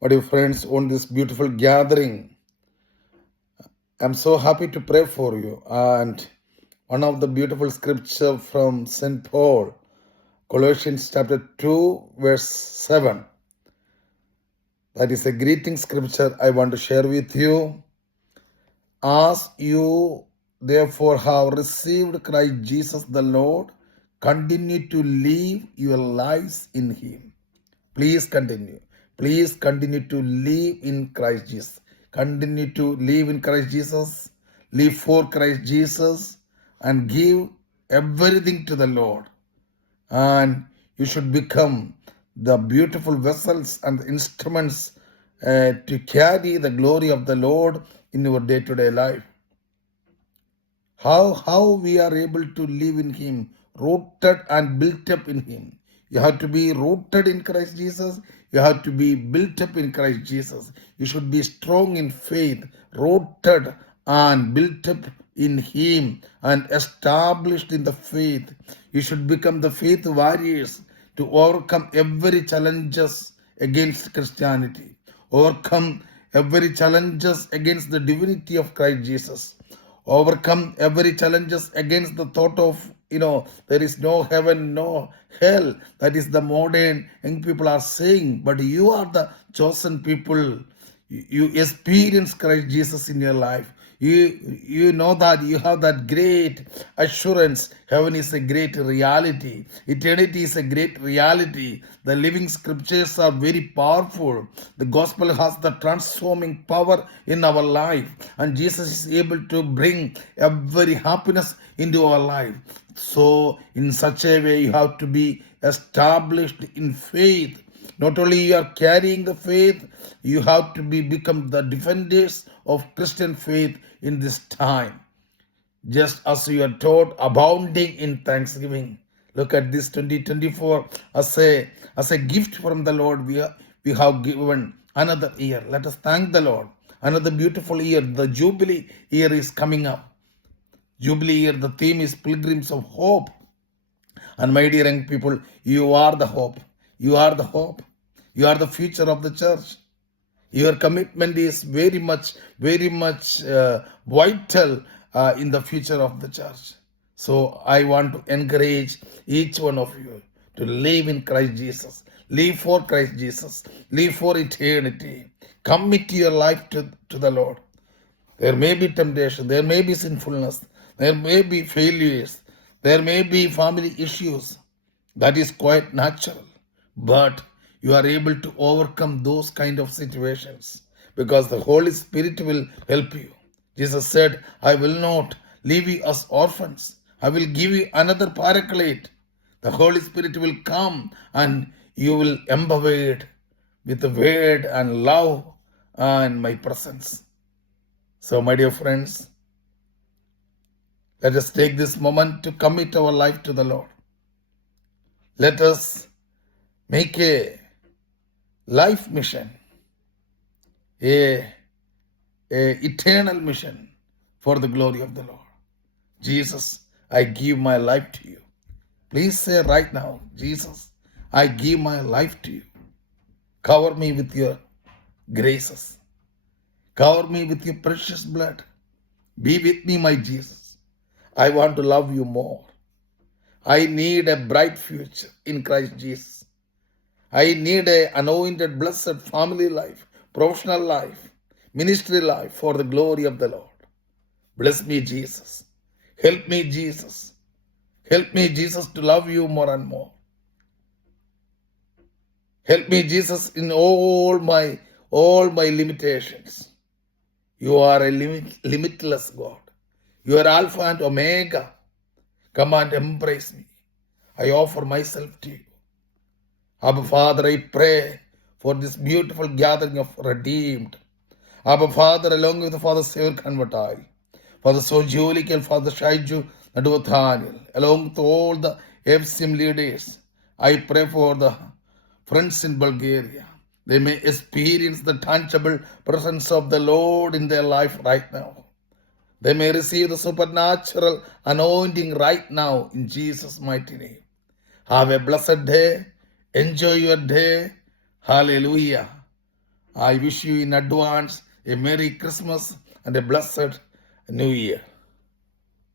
My dear friends, on this beautiful gathering, I'm so happy to pray for you. And one of the beautiful scripture from St. Paul, Colossians chapter 2, verse 7. That is a greeting scripture I want to share with you. As you therefore have received Christ Jesus the Lord, continue to live your lives in Him. Please continue. Please continue to live in Christ Jesus. Continue to live in Christ Jesus. Live for Christ Jesus and give everything to the Lord. And you should become the beautiful vessels and instruments to carry the glory of the Lord in your day-to-day life. How we are able to live in Him, rooted and built up in Him. You have to be rooted in Christ Jesus. You have to be built up in Christ Jesus. You should be strong in faith, rooted and built up in Him and established in the faith. You should become the faith warriors to overcome every challenges against Christianity, overcome every challenges against the divinity of Christ Jesus, overcome every challenges against the thought of there is no heaven, no hell. That is the modern young people are saying, but you are the chosen people. You experience Christ Jesus in your life. You know that you have that great assurance. Heaven is a great reality. Eternity is a great reality. The living scriptures are very powerful. The gospel has the transforming power in our life, and Jesus is able to bring every happiness into our life. So in such a way, you have to be established in faith. Not only you are carrying the faith, you have to become the defenders of Christian faith in this time. Just as you are taught, abounding in thanksgiving. Look at this 2024 as a gift from the Lord. We have given another year. Let us thank the Lord. Another beautiful year. The Jubilee year is coming up. Jubilee year, the theme is Pilgrims of Hope. And my dear young people, you are the hope. You are the hope. You are the future of the church. Your commitment is very much vital in the future of the church. So I want to encourage each one of you to live in Christ Jesus. Live for Christ Jesus. Live for eternity. Commit your life to the Lord. There may be temptation. There may be sinfulness. There may be failures. There may be family issues. That is quite natural. But you are able to overcome those kind of situations because the Holy Spirit will help you. Jesus said, I will not leave you as orphans. I will give you another paraclete. The Holy Spirit will come and you will empowered with the word and love and my presence. So, my dear friends, let us take this moment to commit our life to the Lord. Let us make a life mission, a eternal mission for the glory of the Lord. Jesus, I give my life to you. Please say right now, Jesus, I give my life to you. Cover me with your graces. Cover me with your precious blood. Be with me, my Jesus. I want to love you more. I need a bright future in Christ Jesus. I need an anointed, blessed family life, professional life, ministry life for the glory of the Lord. Bless me, Jesus. Help me, Jesus. Help me, Jesus, to love you more and more. Help me, Jesus, in all my limitations. You are a limitless God. You are Alpha and Omega. Come and embrace me. I offer myself to you. Abba Father, I pray for this beautiful gathering of redeemed. Abba Father, along with the Father Savior Convertile, Father Sojulical, Father Shaiju, Naduathaniel, along with all the FCM leaders, I pray for the friends in Bulgaria. They may experience the tangible presence of the Lord in their life right now. They may receive the supernatural anointing right now in Jesus' mighty name. Have a blessed day. Enjoy your day. Hallelujah. I wish you in advance a Merry Christmas and a blessed New Year.